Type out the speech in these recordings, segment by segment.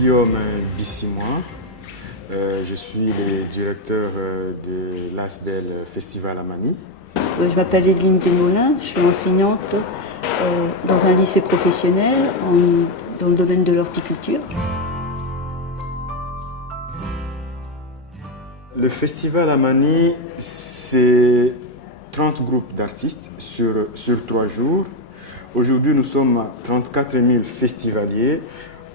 Guillaume Bissimois. Je suis le directeur de l'ASBEL Festival à Mani. Je m'appelle Evelyne Desmoulins, je suis enseignante dans un lycée professionnel dans le domaine de l'horticulture. Le Festival à Mani, c'est 30 groupes d'artistes sur 3 jours. Aujourd'hui, nous sommes à 34 000 festivaliers.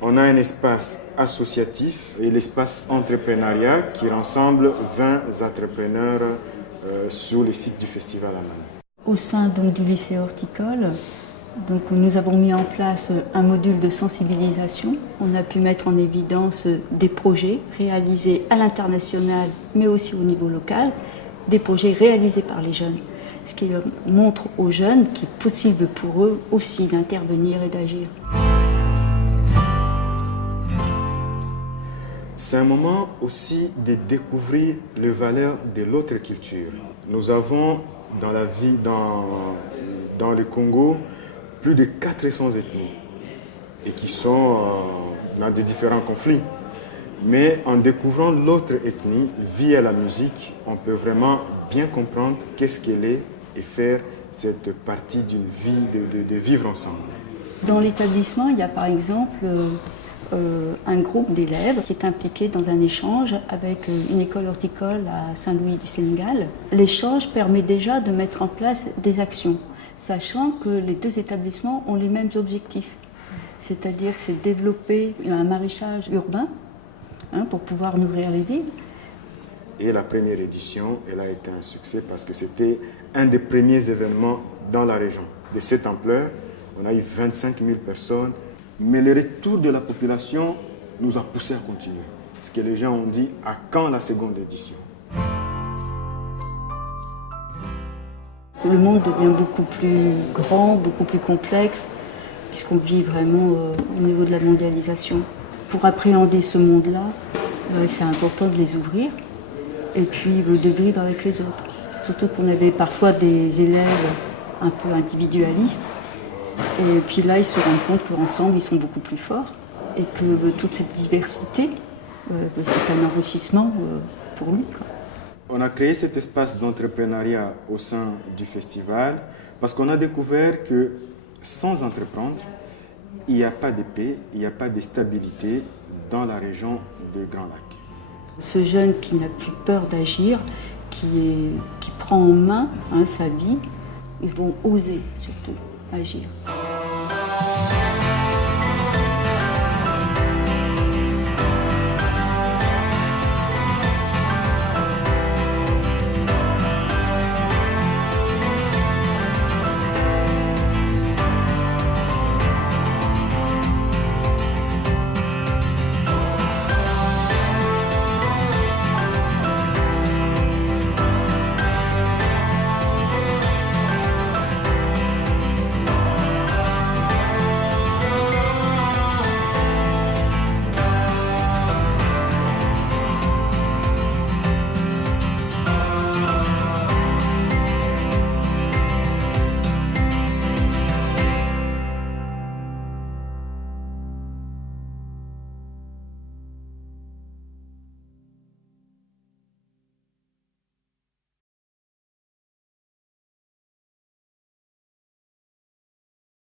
On a un espace associatif et l'espace entrepreneurial qui rassemble 20 entrepreneurs sur le site du Festival à Mani. Au sein du lycée horticole, nous avons mis en place un module de sensibilisation. On a pu mettre en évidence des projets réalisés à l'international, mais aussi au niveau local, des projets réalisés par les jeunes. Ce qui montre aux jeunes qu'il est possible pour eux aussi d'intervenir et d'agir. C'est un moment aussi de découvrir les valeurs de l'autre culture. Nous avons dans le Congo plus de 400 ethnies et qui sont dans des différents conflits. Mais en découvrant l'autre ethnie via la musique, on peut vraiment bien comprendre qu'est-ce qu'elle est et faire cette partie d'une vie, de vivre ensemble. Dans l'établissement, il y a par exemple un groupe d'élèves qui est impliqué dans un échange avec une école horticole à Saint-Louis du Sénégal. L'échange permet déjà de mettre en place des actions, sachant que les deux établissements ont les mêmes objectifs. C'est-à-dire c'est développer un maraîchage urbain pour pouvoir nourrir les villes. Et la première édition, elle a été un succès parce que c'était un des premiers événements dans la région. De cette ampleur, on a eu 25 000 personnes. Mais le retour de la population nous a poussé à continuer. Ce que les gens ont dit, à quand la seconde édition? Le monde devient beaucoup plus grand, beaucoup plus complexe, puisqu'on vit vraiment au niveau de la mondialisation. Pour appréhender ce monde-là, c'est important de les ouvrir et puis de vivre avec les autres. Surtout qu'on avait parfois des élèves un peu individualistes. Et puis là, ils se rendent compte qu'ensemble, ils sont beaucoup plus forts et que toute cette diversité, c'est un enrichissement pour lui. On a créé cet espace d'entrepreneuriat au sein du festival parce qu'on a découvert que sans entreprendre, il n'y a pas de paix, il n'y a pas de stabilité dans la région de Grand Lac. Ce jeune qui n'a plus peur d'agir, qui prend en main sa vie, ils vont oser surtout agir.